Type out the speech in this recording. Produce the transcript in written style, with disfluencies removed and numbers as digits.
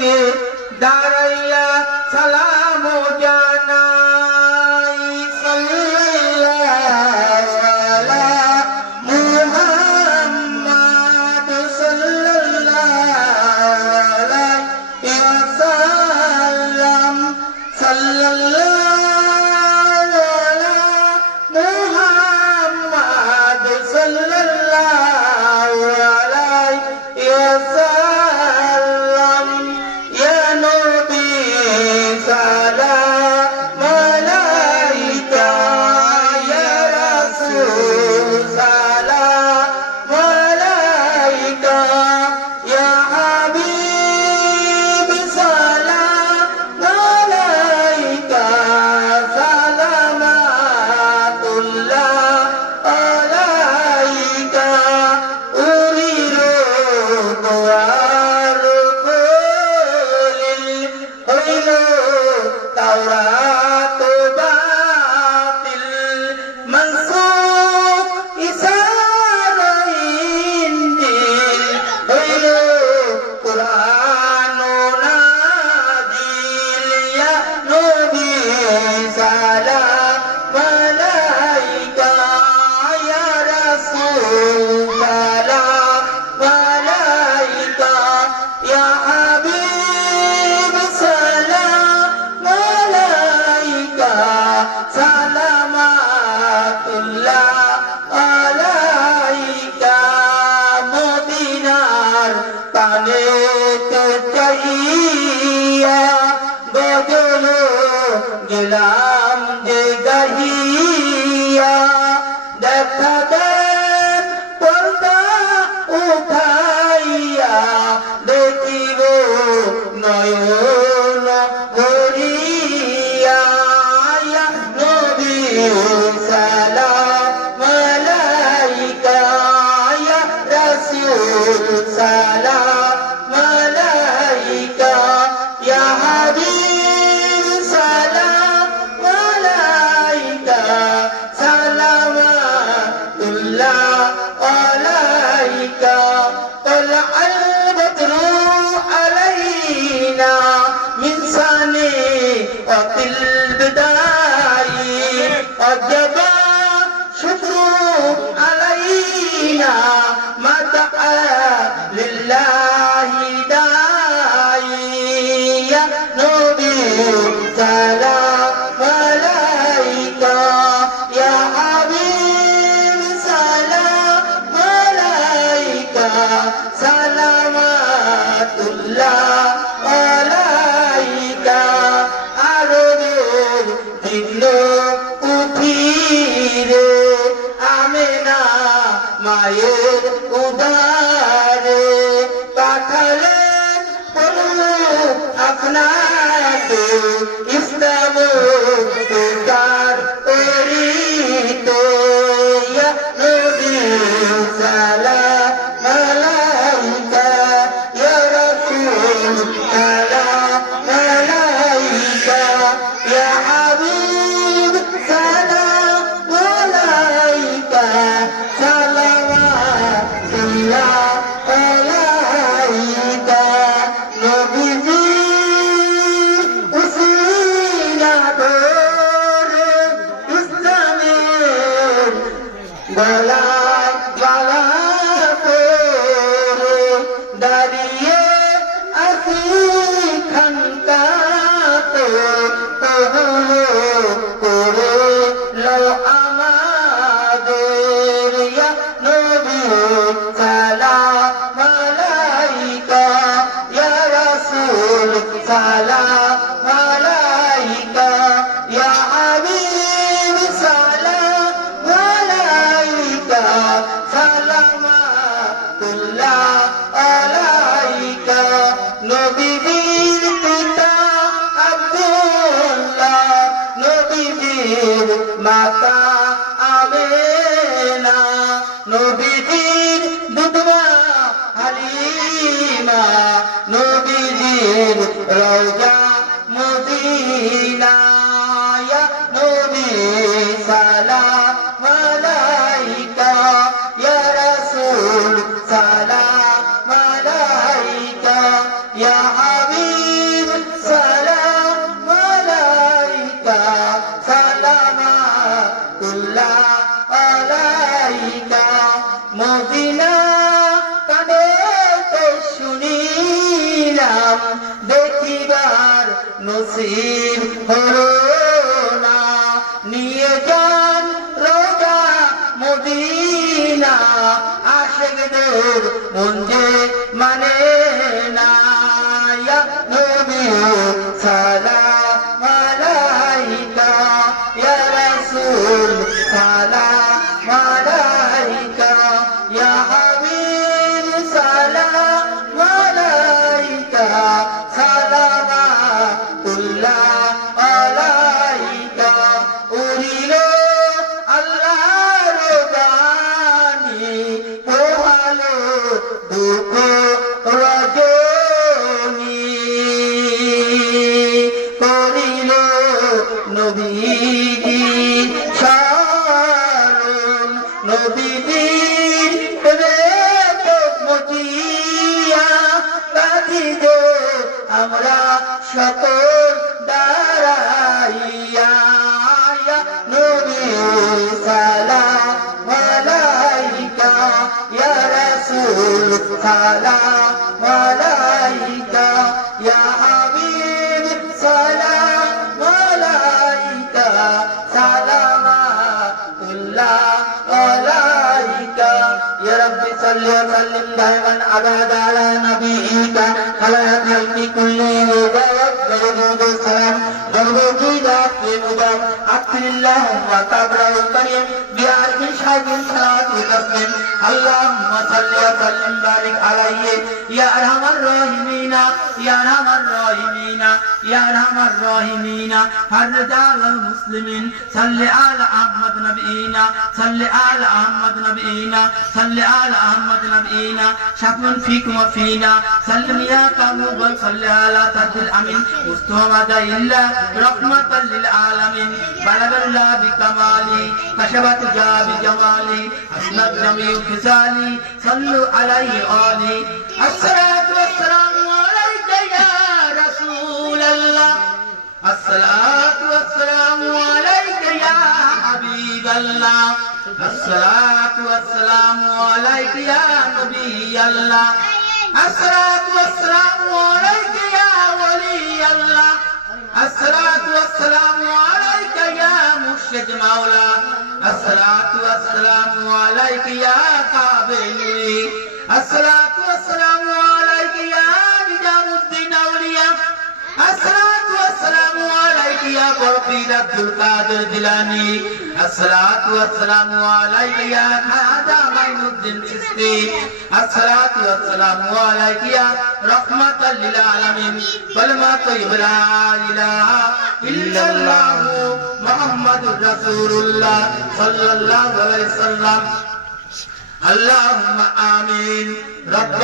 দিকে দাঁড়াইয়া সালাম জানাই সাল্লাল্লাহু আলা মুহাম্মাদ সাল্লাল্লাহু আলাইহি ওয়াসাল্লাম সাল্লাল্লাহু আলা মুহাম্মাদ সাল্লাল্লাহু আলাইহি ওয়াসাল্লাম ইয়া নবী সালাম আলাইকা ইয়া রাসূল সালাম আলাইকা ইয়া হাবিব সালাম আলাইকা সালামাতুল্লাহ আলাইকা উরিরু দুয়ার কলিল হইল তাওরাত বাতিল মনসুখ ঈসার ইনজিল হইল কুরআন নাজিল ইয়া নবী সালাম আলাইকা ইয়া রাসূল সালাম আলাইকা ইয়া হাবিব সালাম আলাইকা সালামাতুল্লাহ আলাইকা মদিনার পানে চাইয়া বদল গেলাম যে গাহিয়া দেখা দেন পর্দা উঠাইয়া দেখিব নয়ন ভরিয়া ইয়া নবী সালাম আলাইকা ইয়া রাসূল সালাম আলাইকা ইয়া হাবিব সালাম আলাইকা সালামাতুল্লাহ আলাইকা طلع البدر علينا من ثنيات البداء وجب شكر علينا ما دعا لله داعي يا نبي سلام عليك يا حبيب سلام عليك সালামাতুল্লাহ আলাইকা আরবের দিল উঠিরে আমেনা মায়ের উদারে পাঠালেন প্রভু আপনাকে ইসলাম প্রচার করিতে ইয়া নবী সালাম আলাইকা ইয়া রাসূল সালাম আলাইকা ইয়া হাবিব সালাম আলাইকা সালামাতুল্লাহ আলাইকা নবীজি উসিলা ধরে ইসলামের গলায় বালা করে দাঁড়িয়ে আসি খানকাতে করে লো আমাদের ইয়া নবী সালাম আলাইকা ইয়া রাসূল সালাম আলাইকা ইয়া হাবিব সালাম আলাইকা সালামাতুল্লাহ আলাইকা নবীর পিতা আব্দুল্লাহ নবীর মাতা আমেনা নবীর দুধমা হালিমা নবীর রওজা মদিনা ইয়া নবী সালাম আলাইকা ইয়া রাসূল সালাম আলাইকা ইয়া হাবিব নিয়ে যান রোজা মদিনা আশিকদের মন যে মানে না ইয়া নবী সালাম আলাইকা ইয়া রাসূল সালাম আলাইকা ইয়া হাবিব সালাম আলাইকা সালামাতুল্লাহ আলাইকা উরিল আল্লাহর বাণী পোহালো দুঃখ রজনী করিল নবীজি স্মরণ নবীজির প্রেম মজিয়া কাঁদিব আমরা সকল দাঁড়াইয়া নবী সালাম আলাইকা ইয়া রাসূল সালাম আলাইকা ইয়া হাবিব সালাম আলাইকা সালামাতুল্লাহ আলাইকা ইয়া রাব্বি সাল্লি ওয়া সাল্লিম দাইমান আবাদা আলা নবিয়িকা খালাত খালকি কুল্লিহিম ওয়া ওয়াসসালামু সালাম দরুদি দাতি মুদাম আল্লাহুম্মা তাবরাউ কারীম বিআরফি শাহিদিন সালাতু তাসলিম আল্লাহুম্মা সাল্লি ওয়া সাল্লিম বারিক আলাইহি ইয়া আরহামার রাহিমিনা ইয়া আরহামার রাহিমিনা ইয়া আরহামার রাহিমিনা ফারজাল মুসলিমিন সাল্লি আলা আহমদ নবিয়িনা সাল্লি আলা আহমদ নবিয়িনা সাল্লি আলা আহমদ নবিয়িনা শাকুন ফিকুম ওয়া ফিনা সাল্লিম ইয়া কামুল সাল্লি আলা তাজিল আমিন মুস্তাফা ইল্লা রাহমাতাল লিল আলামিন বালাগাল্লাহ বিকামালি কাশাবাত জাবি জামালি আসনাদ জামিউ ফিসালি সাল্লু আলাইহি আলি আসসালাতু ওয়াসসালামু আলাইকা ইয়া রাসূলাল্লাহ আসসালাতু ওয়াসসালামু আলাইকা ইয়া হাবিবাল্লাহ আসসালাতু ওয়াসসালামু আলাইকা ইয়া নবিয়াল্লাহ আসসালাতু ওয়াসসালামু আলাইকা ইয়া ওয়ালিয়াল্লাহ الصلاة والسلام عليك يا مرشد مولا الصلاة والسلام عليك يا قابلي الصلاة والسلام عليك يا نجام الدين أولياء الصلاة والسلام عليك يا برقيد عبد القادر جيلاني الصلاة والسلام عليك يا خواجة معين الدين چشتی الصلاة والسلام عليك يا رحمة للعالمين كلمة لا إله إلا الله محمد رسول الله صلى الله عليه وسلم اللهم آمين رب